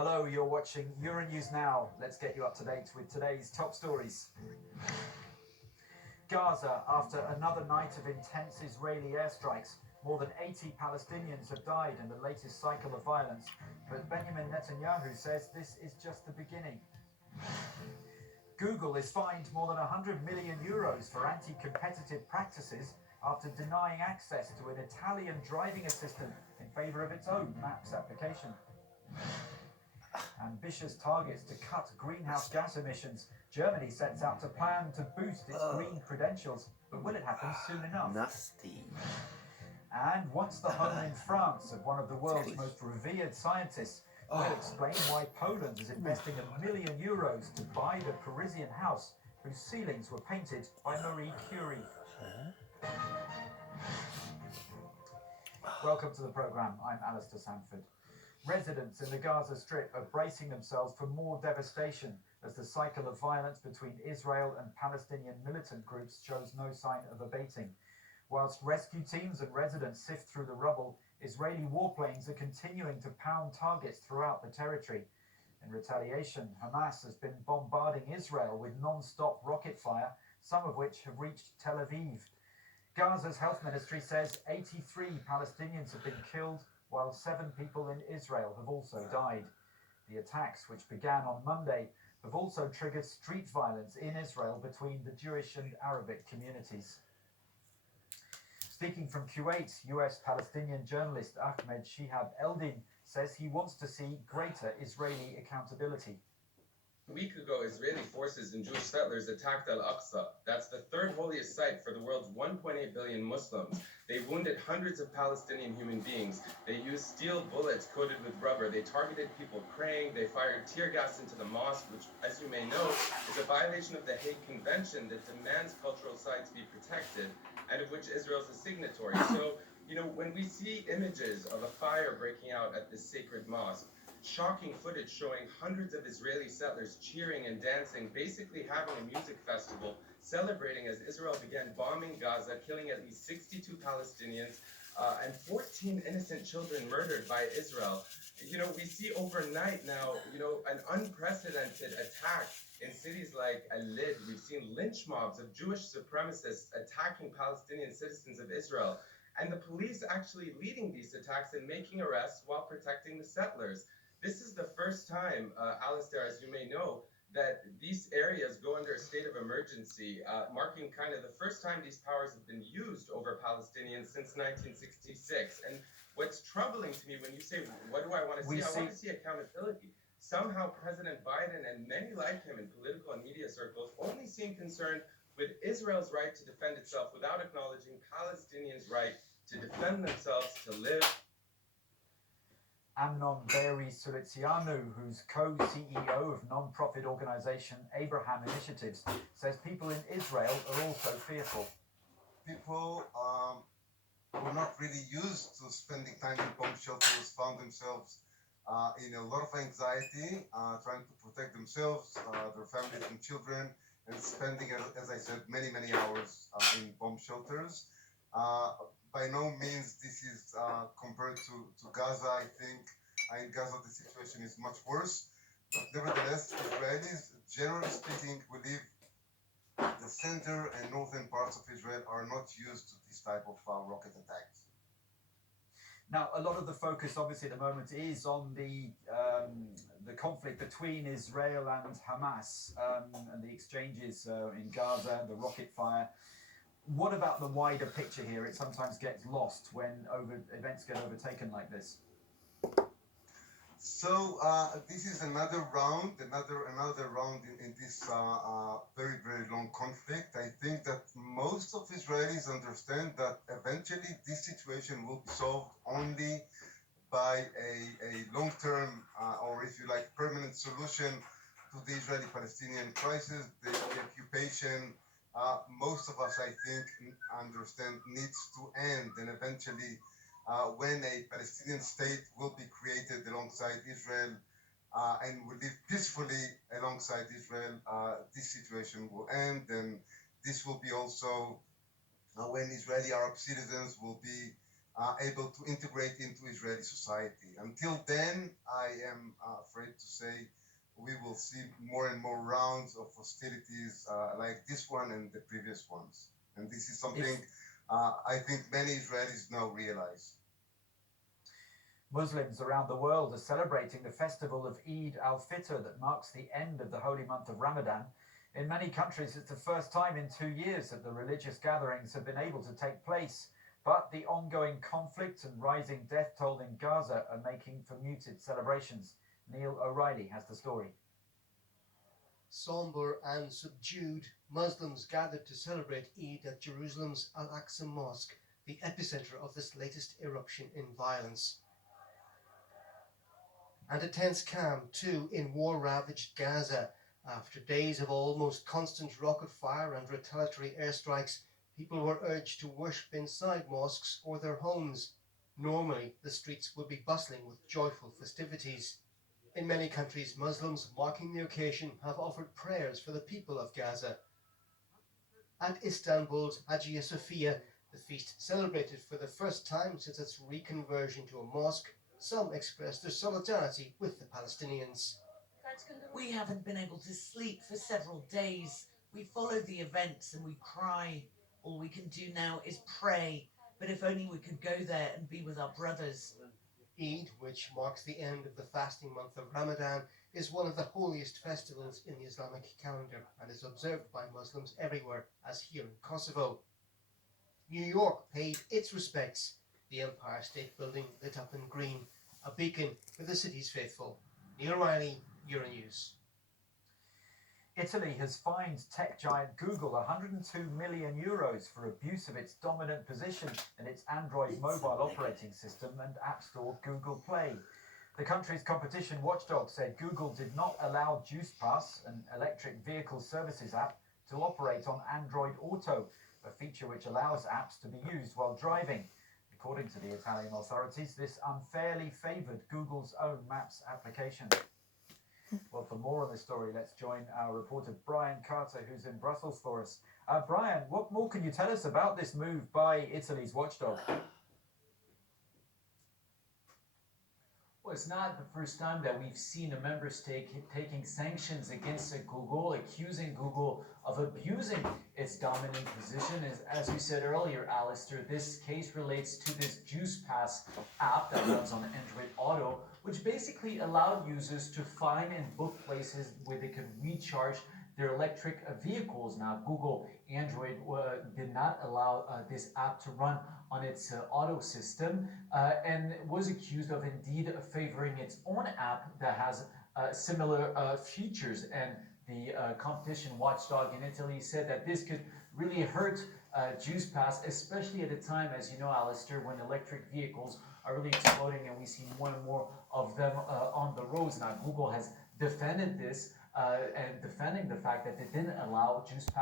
Hello, you're watching Euronews Now. Let's get you up to date with today's top stories. Gaza, after another night of intense Israeli airstrikes, more than 80 Palestinians have died in the latest cycle of violence. But Benjamin Netanyahu says this is just the beginning. Google is fined more than 100 million euros for anti-competitive practices after denying access to an Italian driving assistant in favor of its own Maps application. Ambitious targets to cut greenhouse gas emissions. Germany sets out to plan to boost its green credentials, but will it happen soon enough? Nasty. And once the home in France of one of the world's most revered scientists, we'll explain why Poland is investing €1 million to buy the Parisian house whose ceilings were painted by Marie Curie. Welcome to the programme. I'm Alistair Sanford. Residents in the Gaza Strip are bracing themselves for more devastation as the cycle of violence between Israel and Palestinian militant groups shows no sign of abating. Whilst rescue teams and residents sift through the rubble, Israeli warplanes are continuing to pound targets throughout the territory. In retaliation, Hamas has been bombarding Israel with non-stop rocket fire, some of which have reached Tel Aviv. Gaza's health ministry says 83 Palestinians have been killed, while 7 people in Israel have also died. The attacks, which began on Monday, have also triggered street violence in Israel between the Jewish and Arabic communities. Speaking from Kuwait, US Palestinian journalist Ahmed Shihab Eldin says he wants to see greater Israeli accountability. A week ago, Israeli forces and Jewish settlers attacked Al-Aqsa. That's the third holiest site for the world's 1.8 billion Muslims. They wounded hundreds of Palestinian human beings. They used steel bullets coated with rubber. They targeted people praying. They fired tear gas into the mosque, which, as you may know, is a violation of the Hague Convention that demands cultural sites be protected, and of which Israel is a signatory. So, when we see images of a fire breaking out at this sacred mosque, shocking footage showing hundreds of Israeli settlers cheering and dancing, basically having a music festival, celebrating as Israel began bombing Gaza, killing at least 62 Palestinians and 14 innocent children murdered by Israel. We see overnight now, an unprecedented attack in cities like Al-Lid. We've seen lynch mobs of Jewish supremacists attacking Palestinian citizens of Israel, and the police actually leading these attacks and making arrests while protecting the settlers. This is the first time, Alistair, as you may know, that these areas go under a state of emergency, marking kind of the first time these powers have been used over Palestinians since 1966. And what's troubling to me when you say, what do I want to see? I want to see accountability. Somehow President Biden and many like him in political and media circles only seem concerned with Israel's right to defend itself without acknowledging Palestinians' right to defend themselves, to live. Amnon Be'eri Sulitsianu, who's co-CEO of non-profit organization Abraham Initiatives, says people in Israel are also fearful. People who are not really used to spending time in bomb shelters found themselves in a lot of anxiety, trying to protect themselves, their families and children, and spending, as I said, many, many hours in bomb shelters. By no means this is compared to Gaza. I think in Gaza the situation is much worse. But nevertheless, Israelis, generally speaking, believe the center and northern parts of Israel are not used to this type of rocket attacks. Now, a lot of the focus, obviously, at the moment is on the conflict between Israel and Hamas and the exchanges in Gaza, the rocket fire. What about the wider picture here? It sometimes gets lost when events get overtaken like this. So this is another round in this very, very long conflict. I think that most of Israelis understand that eventually this situation will be solved only by a long-term or, if you like, permanent solution to the Israeli-Palestinian crisis, the occupation. Most of us, I think, understand needs to end, and eventually when a Palestinian state will be created alongside Israel and will live peacefully alongside Israel, this situation will end, and this will be also when Israeli Arab citizens will be able to integrate into Israeli society. Until then, I am afraid to say we will see more and more rounds of hostilities like this one and the previous ones. And this is something I think many Israelis now realize. Muslims around the world are celebrating the festival of Eid al-Fitr that marks the end of the holy month of Ramadan. In many countries, it's the first time in 2 years that the religious gatherings have been able to take place. But the ongoing conflict and rising death toll in Gaza are making for muted celebrations. Neil O'Reilly has the story. Somber and subdued, Muslims gathered to celebrate Eid at Jerusalem's Al-Aqsa Mosque, the epicenter of this latest eruption in violence. And a tense calm, too, in war-ravaged Gaza. After days of almost constant rocket fire and retaliatory airstrikes, people were urged to worship inside mosques or their homes. Normally, the streets would be bustling with joyful festivities. In many countries, Muslims marking the occasion have offered prayers for the people of Gaza. At Istanbul's Hagia Sophia, the feast celebrated for the first time since its reconversion to a mosque, some expressed their solidarity with the Palestinians. We haven't been able to sleep for several days. We follow the events and we cry. All we can do now is pray. But if only we could go there and be with our brothers. Eid, which marks the end of the fasting month of Ramadan, is one of the holiest festivals in the Islamic calendar and is observed by Muslims everywhere, as here in Kosovo. New York paid its respects. The Empire State Building lit up in green, a beacon for the city's faithful. Neil O'Reilly, Euronews. Italy has fined tech giant Google €102 million for abuse of its dominant position in its Android mobile operating system and app store Google Play. The country's competition watchdog said Google did not allow JuicePass, an electric vehicle services app, to operate on Android Auto, a feature which allows apps to be used while driving. According to the Italian authorities, this unfairly favoured Google's own Maps application. Well, for more on this story, let's join our reporter Brian Carter, who's in Brussels for us. Brian, what more can you tell us about this move by Italy's watchdog? Well, it's not the first time that we've seen a member state taking sanctions against Google, accusing Google of abusing its dominant position. As you said earlier, Alistair, this case relates to this JuicePass app that runs on Android Auto, which basically allowed users to find and book places where they could recharge their electric vehicles. Now, Google Android did not allow this app to run on its auto system and was accused of indeed favoring its own app that has similar features. And the competition watchdog in Italy said that this could really hurt JuicePass, especially at a time, as you know, Alistair, when electric vehicles are really exploding and we see more and more of them on the roads. Now, Google has defended this and defending the fact that they didn't allow JuicePass